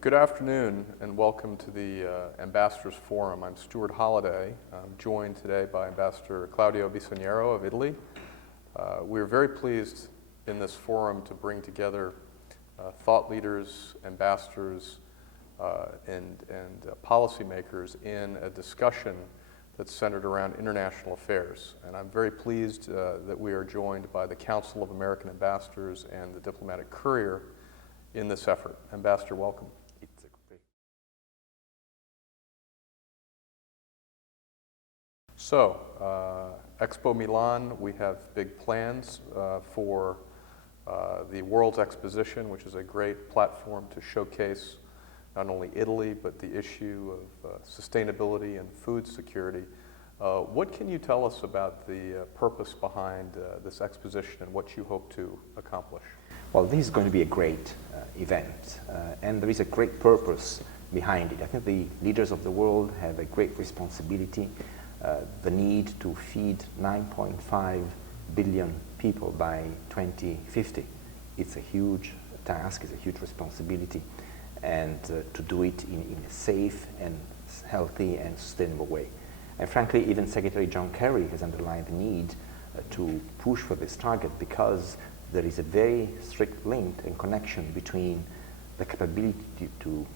Good afternoon and welcome to the Ambassadors Forum. I'm Stuart Holliday. I'm joined today by Ambassador Claudio Bisogniero of Italy. We're very pleased in this forum to bring together thought leaders, ambassadors, and policymakers in a discussion that's centered around international affairs. And I'm very pleased that we are joined by the Council of American Ambassadors and the Diplomatic Courier in this effort. Ambassador, welcome. So, Expo Milan, we have big plans for the World's Exposition, which is a great platform to showcase not only Italy, but the issue of sustainability and food security. What can you tell us about the purpose behind this exposition and what you hope to accomplish? Well, this is going to be a great event, and there is a great purpose behind it. I think the leaders of the world have a great responsibility. The need to feed 9.5 billion people by 2050. It's a huge task, it's a huge responsibility, and to do it in a safe and healthy and sustainable way. And frankly, even Secretary John Kerry has underlined the need to push for this target because there is a very strict link and connection between the capability to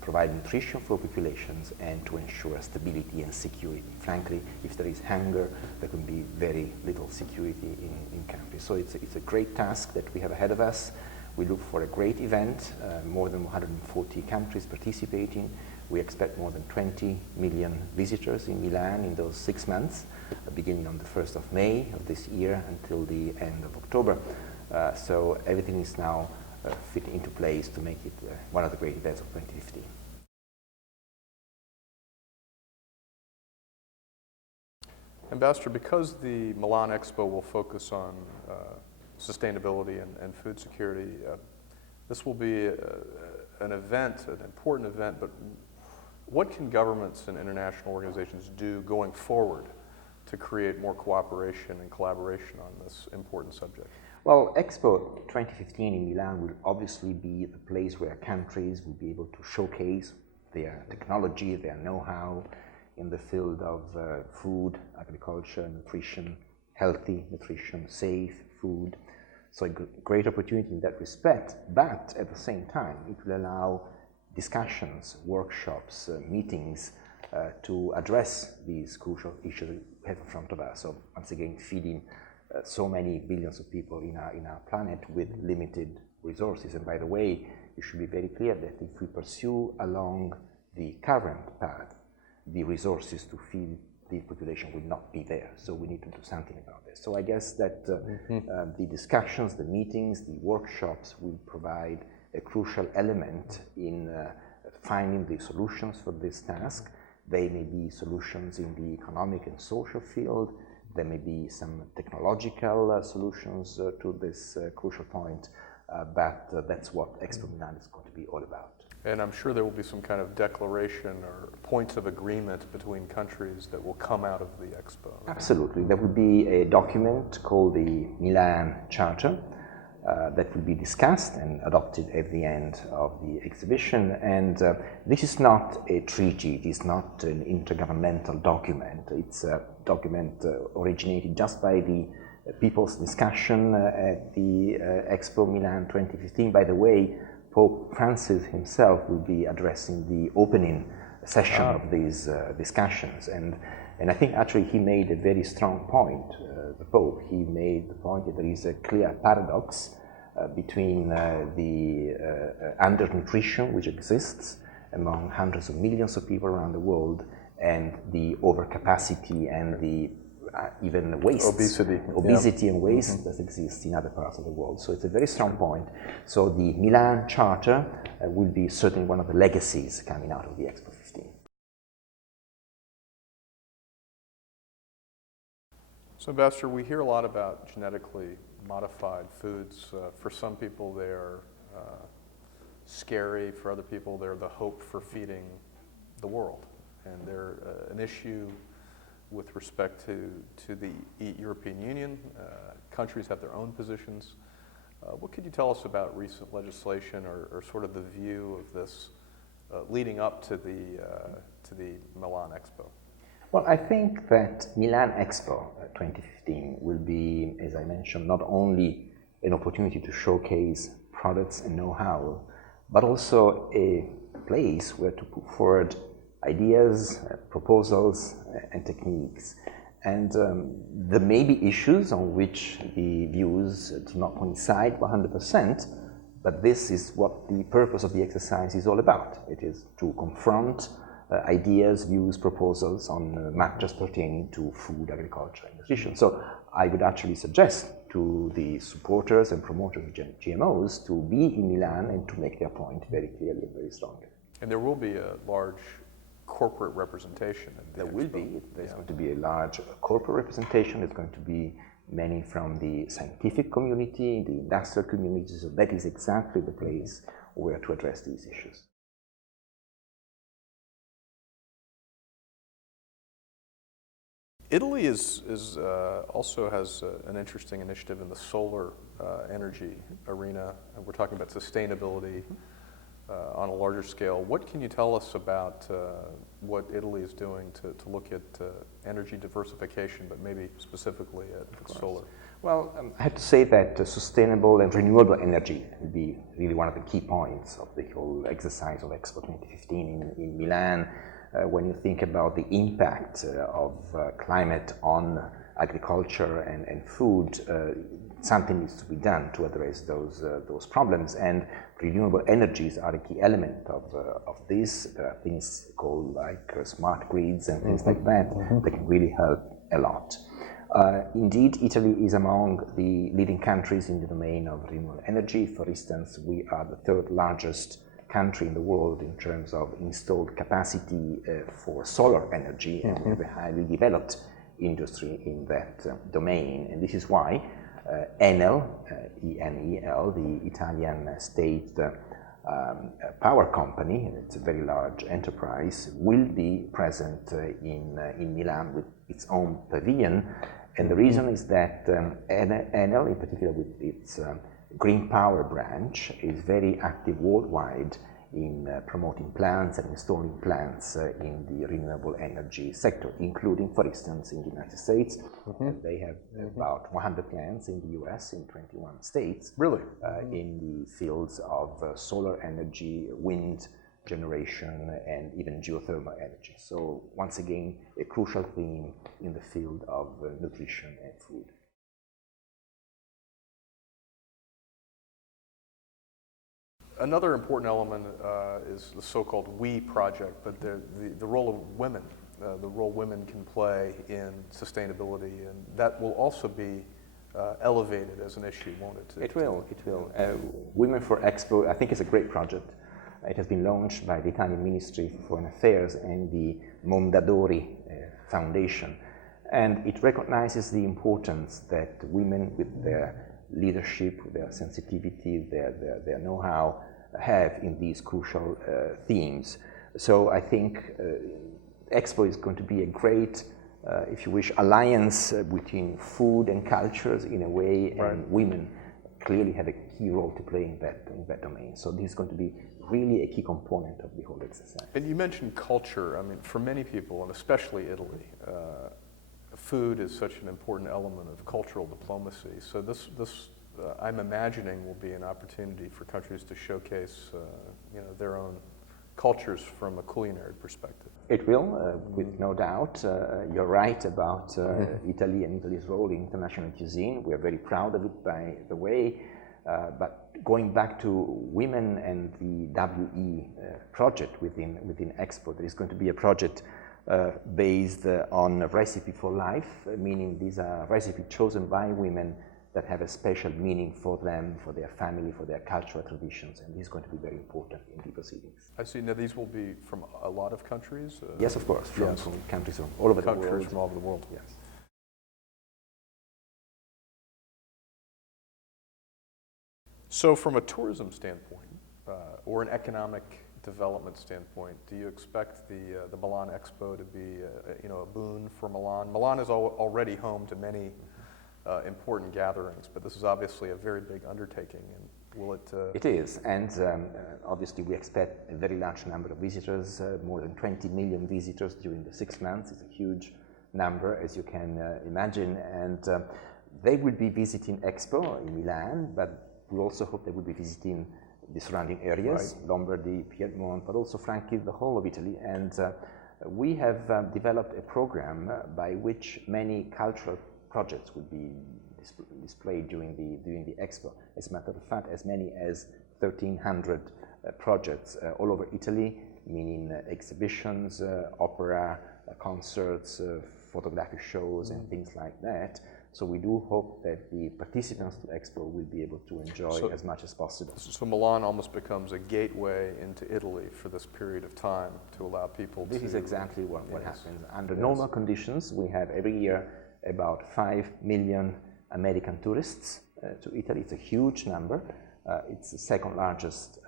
provide nutrition for populations and to ensure stability and security. Frankly, if there is hunger, there can be very little security in countries. So it's a great task that we have ahead of us. We look for a great event, more than 140 countries participating. We expect more than 20 million visitors in Milan in those 6 months, beginning on the 1st of May of this year until the end of October. So everything is now fitting into place to make it one of the great events of 2015. Ambassador, because the Milan Expo will focus on sustainability and food security, this will be an event, an important event, but what can governments and international organizations do going forward to create more cooperation and collaboration on this important subject? Well, Expo 2015 in Milan will obviously be the place where countries will be able to showcase their technology, their know-how in the field of food, agriculture, nutrition, healthy nutrition, safe food. So a great opportunity in that respect, but at the same time, it will allow discussions, workshops, meetings to address these crucial issues we have in front of us. So once again, feeding so many billions of people in our planet with limited resources. And by the way, it should be very clear that if we pursue along the current path, the resources to feed the population will not be there. So we need to do something about this. So I guess that the discussions, the meetings, the workshops will provide a crucial element in finding the solutions for this task. They may be solutions in the economic and social field. There may be some technological solutions to this crucial point, but that's what Expo Milan is going to be all about. And I'm sure there will be some kind of declaration or points of agreement between countries that will come out of the Expo. Right? Absolutely. There will be a document called the Milan Charter that will be discussed and adopted at the end of the exhibition. And this is not a treaty, it is not an intergovernmental document. It's a document originated just by the people's discussion at the Expo Milan 2015. By the way, Pope Francis himself will be addressing the opening session of these discussions. And I think actually he made a very strong point, the Pope. He made the point that there is a clear paradox between the undernutrition which exists among hundreds of millions of people around the world and the overcapacity and the even waste. Obesity and waste that exists in other parts of the world. So it's a very strong point. So the Milan Charter will be certainly one of the legacies coming out of the Expo 15. So Ambassador, we hear a lot about genetically modified foods. For some people they're scary, for other people they're the hope for feeding the world. And they're an issue with respect to the European Union. Countries have their own positions. What could you tell us about recent legislation or sort of the view of this leading up to the Milan Expo? Well, I think that Milan Expo 2015 will be, as I mentioned, not only an opportunity to showcase products and know-how, but also a place where to put forward ideas, proposals, and techniques. And there may be issues on which the views do not coincide 100%, but this is what the purpose of the exercise is all about. It is to confront ideas, views, proposals on matters pertaining to food, agriculture, and nutrition. So I would actually suggest to the supporters and promoters of GMOs to be in Milan and to make their point very clearly and very strongly. And there will be a large corporate representation. There will be. There's going to be a large corporate representation. There's going to be many from the scientific community, the industrial community. So that is exactly the place where to address these issues. Italy also has an interesting initiative in the solar energy arena. We're talking about sustainability on a larger scale. What can you tell us about what Italy is doing to look at energy diversification, but maybe specifically at solar? Well, I have to say that sustainable and renewable energy will be really one of the key points of the whole exercise of Expo 2015 in Milan. When you think about the impact of climate on agriculture and food, something needs to be done to address those problems, and renewable energies are a key element of this. There are things called like smart grids and things like that that can really help a lot. Indeed, Italy is among the leading countries in the domain of renewable energy. For instance, we are the third largest country in the world in terms of installed capacity for solar energy, and we have a highly developed industry in that domain. And this is why Enel, E-N-E-L, the Italian state power company, it's a very large enterprise, will be present in Milan with its own pavilion. And the reason is that Enel, in particular with its green power branch, is very active worldwide in promoting plants and installing plants in the renewable energy sector, including, for instance, in the United States. They have about 100 plants in the US in 21 states. Really? In the fields of solar energy, wind generation, and even geothermal energy. So once again, a crucial theme in the field of nutrition and food. Another important element is the so-called WE project, but the role of women, the role women can play in sustainability, and that will also be elevated as an issue, won't it? It will. Women for Expo, I think, is a great project. It has been launched by the Italian Ministry for Foreign Affairs and the Mondadori Foundation, and it recognizes the importance that women, with their leadership, their sensitivity, their know-how, have in these crucial themes. So I think Expo is going to be a great, if you wish, alliance between food and cultures in a way, and women clearly have a key role to play in that domain. So this is going to be really a key component of the whole exercise. And you mentioned culture. I mean, for many people, and especially Italy, food is such an important element of cultural diplomacy. So this I'm imagining will be an opportunity for countries to showcase their own cultures from a culinary perspective. It will, with no doubt. You're right about Italy and Italy's role in international cuisine. We are very proud of it, by the way. But going back to women and the WE project within Expo, there is going to be a project based on Recipe for Life, meaning these are recipes chosen by women that have a special meaning for them, for their family, for their cultural traditions, and this is going to be very important in the proceedings. I see. Now these will be from a lot of countries? Yes, of course, from countries from all over the world. Countries from all over the world. Yes. So from a tourism standpoint, or an economic development standpoint, do you expect the Milan Expo to be a boon for Milan? Milan is already home to many important gatherings, but this is obviously a very big undertaking. And will it? It is, and obviously we expect a very large number of visitors, more than 20 million visitors during the 6 months. It's a huge number, as you can imagine, and they will be visiting Expo in Milan, but we also hope they will be visiting the surrounding areas, right. Lombardy, Piedmont, but also, frankly, the whole of Italy. And we have developed a program by which many cultural projects will be displayed during the Expo. As a matter of fact, as many as 1,300 projects all over Italy, meaning exhibitions, opera, concerts, photographic shows, and things like that. So we do hope that the participants to Expo will be able to enjoy as much as possible. So Milan almost becomes a gateway into Italy for this period of time to allow people This is exactly what happens. Under normal conditions, we have every year about 5 million American tourists to Italy. It's a huge number. It's the second largest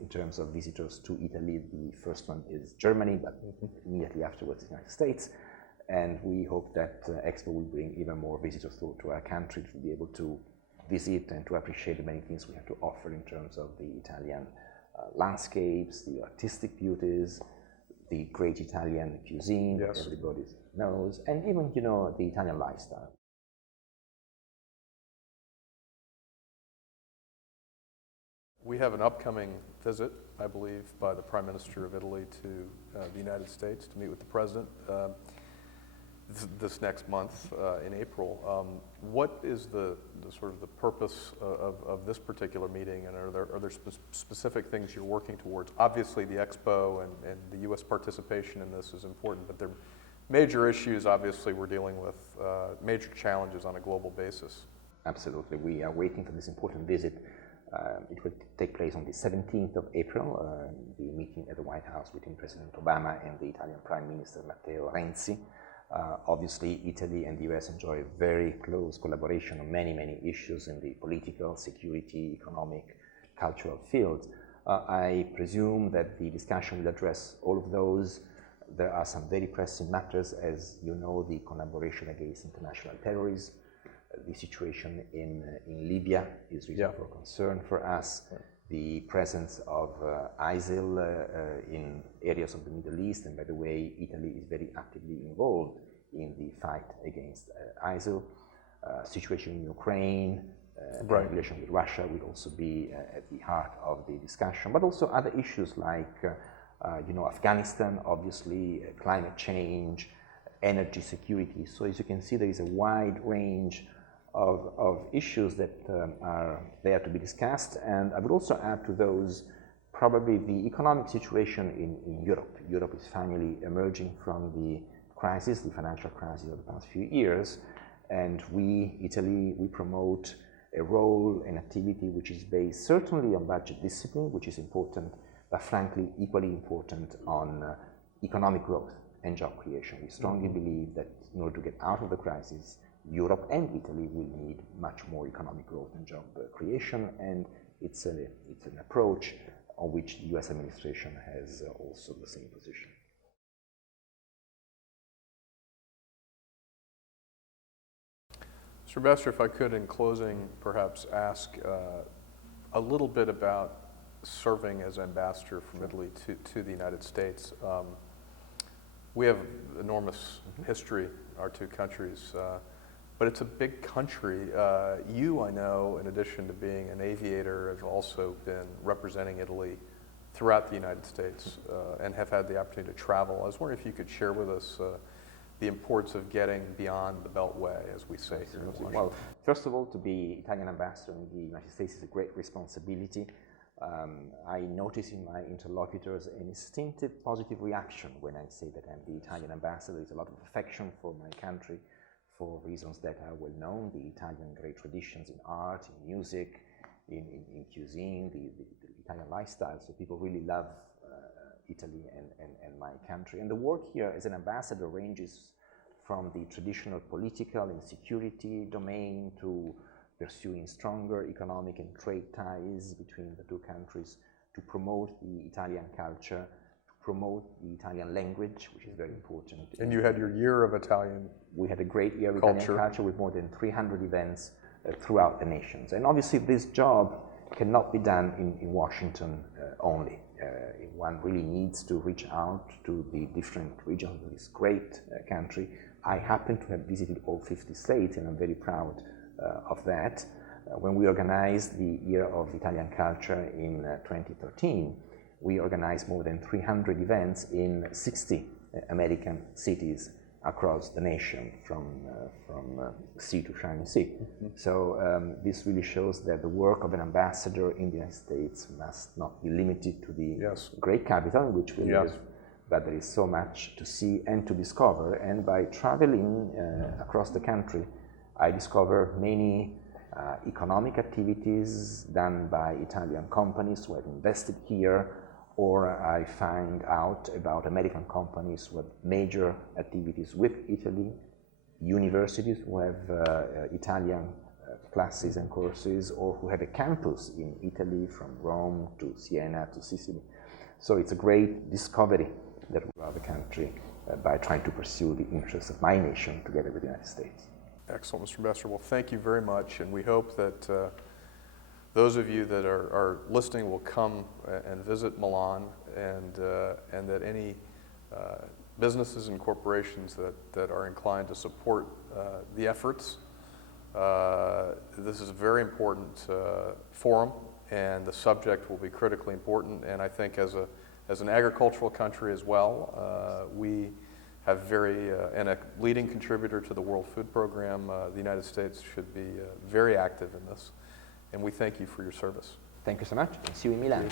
in terms of visitors to Italy. The first one is Germany, but immediately afterwards the United States. And we hope that Expo will bring even more visitors to our country to be able to visit and to appreciate the many things we have to offer in terms of the Italian landscapes, the artistic beauties, the great Italian cuisine that everybody knows, and even, you know, the Italian lifestyle. We have an upcoming visit, I believe, by the Prime Minister of Italy to the United States to meet with the President this next month in April. What is the sort of the purpose of this particular meeting, and are there specific things you're working towards? Obviously, the Expo and the U.S. participation in this is important, but there are major issues, obviously, we're dealing with, major challenges on a global basis. Absolutely. We are waiting for this important visit. It will take place on the 17th of April, the meeting at the White House between President Obama and the Italian Prime Minister Matteo Renzi. Obviously, Italy and the US enjoy very close collaboration on many, many issues in the political, security, economic, cultural fields. I presume that the discussion will address all of those. There are some very pressing matters, as you know, the collaboration against international terrorism. The situation in Libya is reason for concern for us. The presence of ISIL in areas of the Middle East, and by the way, Italy is very actively involved in the fight against ISIL. Situation in Ukraine, relation with Russia will also be at the heart of the discussion, but also other issues like, you know, Afghanistan, obviously, climate change, energy security. So as you can see, there is a wide range of issues that are there to be discussed, and I would also add to those probably the economic situation in Europe. Europe is finally emerging from the crisis, the financial crisis of the past few years, and we, Italy, we promote a role, an activity which is based certainly on budget discipline, which is important, but frankly equally important on economic growth and job creation. We strongly believe that in order to get out of the crisis, Europe and Italy will need much more economic growth and job creation, and it's an approach on which the US administration has also the same position. Mr. Ambassador, if I could, in closing, perhaps ask a little bit about serving as ambassador from Italy to the United States. We have enormous history, our two countries, but it's a big country. You, I know, in addition to being an aviator, have also been representing Italy throughout the United States and have had the opportunity to travel. I was wondering if you could share with us the importance of getting beyond the Beltway, as we say here in Washington. Well, first of all, to be Italian ambassador in the United States is a great responsibility. I notice in my interlocutors an instinctive positive reaction when I say that I'm the Italian ambassador. There's a lot of affection for my country for reasons that are well known, the Italian great traditions in art, in music, in cuisine, the Italian lifestyle. So people really love Italy and my country. And the work here as an ambassador ranges from the traditional political and security domain to pursuing stronger economic and trade ties between the two countries, to promote the Italian culture, to promote the Italian language, which is very important. And you had your year of Italian. We had a great year of culture. Italian culture with more than 300 events throughout the nations. And obviously this job cannot be done in Washington only. One really needs to reach out to the different regions of this great country. I happen to have visited all 50 states, and I'm very proud of that. When we organized the Year of Italian Culture in 2013, we organized more than 300 events in 60 American cities across the nation, from sea to shining sea. Mm-hmm. So this really shows that the work of an ambassador in the United States must not be limited to the great capital in which we live, but there is so much to see and to discover. And by traveling across the country, I discover many economic activities done by Italian companies who have invested here, or I find out about American companies with major activities with Italy, universities who have Italian classes and courses, or who have a campus in Italy, from Rome to Siena to Sicily. So it's a great discovery that we allow the country by trying to pursue the interests of my nation together with the United States. Excellent, Mr. Ambassador. Well, thank you very much, and we hope that those of you that are listening will come and visit Milan, and that any businesses and corporations that are inclined to support the efforts. This is a very important forum, and the subject will be critically important. And I think as an agricultural country as well, we have and a leading contributor to the World Food Program, the United States should be very active in this. And we thank you for your service. Thank you so much, and see you in Milan.